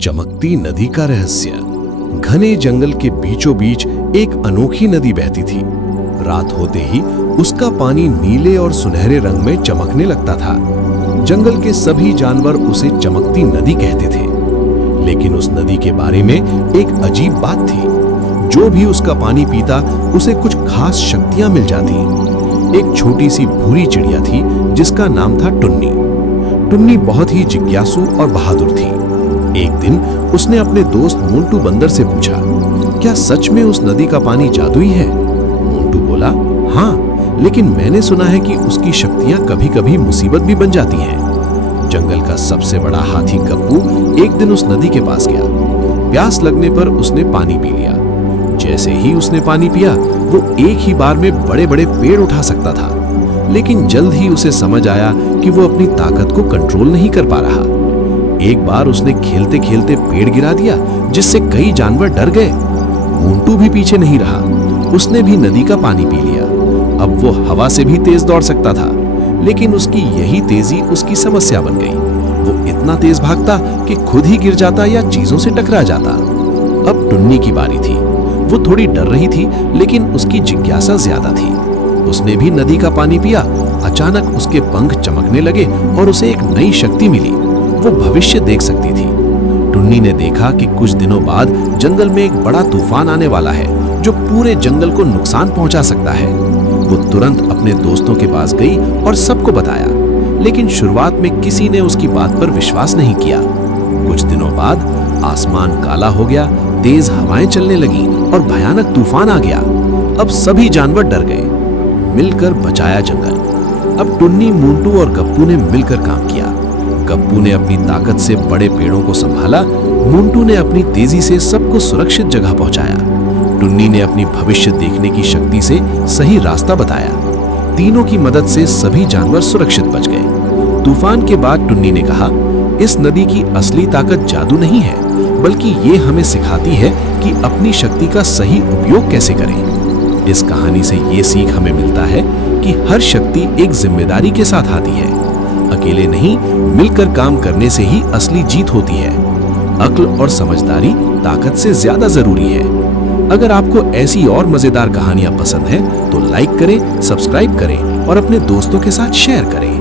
चमकती नदी का रहस्य। घने जंगल के बीचों बीच एक अनोखी नदी बहती थी। रात होते ही उसका पानी नीले और सुनहरे रंग में चमकने लगता था। जंगल के सभी जानवर उसे चमकती नदी कहते थे। लेकिन उस नदी के बारे में एक अजीब बात थी। जो भी उसका पानी पीता उसे कुछ खास शक्तियां मिल जाती। एक छोटी सी भूरी चिड़िया थी जिसका नाम था टुन्नी। टुन्नी बहुत ही जिज्ञासु और बहादुर थी। एक दिन उसने अपने दोस्त मोंटू बंदर से पूछा, क्या सच में उस नदी का पानी जादुई है? मोंटू बोला, हाँ, लेकिन मैंने सुना है कि उसकी शक्तियां कभी-कभी मुसीबत भी बन जाती हैं। जंगल का सबसे बड़ा हाथी गप्पू एक दिन उस नदी के पास गया। प्यास लगने पर उसने पानी पी लिया। जैसे ही उसने पानी पिया, वो एक ही बार में बड़े-बड़े पेड़ उठा सकता था। लेकिन जल्द ही उसे समझ आया कि वो अपनी ताकत को कंट्रोल नहीं कर पा रहा। एक बार उसने खेलते खेलते पेड़ गिरा दिया, जिससे कई जानवर डर गए। मोंटू भी पीछे नहीं रहा, उसने भी नदी का पानी पी लिया। अब वो हवा से भी तेज दौड़ सकता था, लेकिन उसकी यही तेजी उसकी समस्या बन गई। वो इतना तेज भागता कि खुद ही गिर जाता या चीजों से टकरा जाता। अब टुन्नी की बारी थी। वो थोड़ी डर रही थी, लेकिन उसकी जिज्ञासा ज्यादा थी। उसने भी नदी का पानी पिया। अचानक उसके पंख चमकने लगे और उसे एक नई शक्ति मिली। वो भविष्य देख सकती थी। टुन्नी ने देखा कि कुछ दिनों बाद जंगल में एक बड़ा तूफान आने वाला है, जो पूरे जंगल को नुकसान पहुंचा सकता है। वो तुरंत अपने दोस्तों के पास गई और सबको बताया, लेकिन शुरुआत में किसी ने उसकी बात पर विश्वास नहीं किया। कुछ दिनों बाद आसमान काला हो गया, तेज हवाएं चलने लगी और भयानक तूफान आ गया। अब सभी जानवर डर गए। मिलकर बचाया जंगल। अब टुन्नी, मोंटू और गप्पू ने मिलकर काम किया। गप्पू ने अपनी ताकत से बड़े पेड़ों को संभाला। मोंटू ने अपनी तेजी से सबको सुरक्षित जगह पहुंचाया। टुन्नी ने अपनी भविष्य देखने की शक्ति से सही रास्ता बताया। तीनों की मदद से सभी जानवर सुरक्षित बच गए। तूफान के बाद टुन्नी ने कहा, इस नदी की असली ताकत जादू नहीं है, बल्कि ये हमें सिखाती है कि अपनी शक्ति का सही उपयोग कैसे करें। इस कहानी से ये सीख हमें मिलता है कि हर शक्ति एक जिम्मेदारी के साथ आती है। अकेले नहीं, मिलकर काम करने से ही असली जीत होती है। अक्ल और समझदारी ताकत से ज्यादा जरूरी है। अगर आपको ऐसी और मजेदार कहानियां पसंद हैं, तो लाइक करें, सब्सक्राइब करें और अपने दोस्तों के साथ शेयर करें।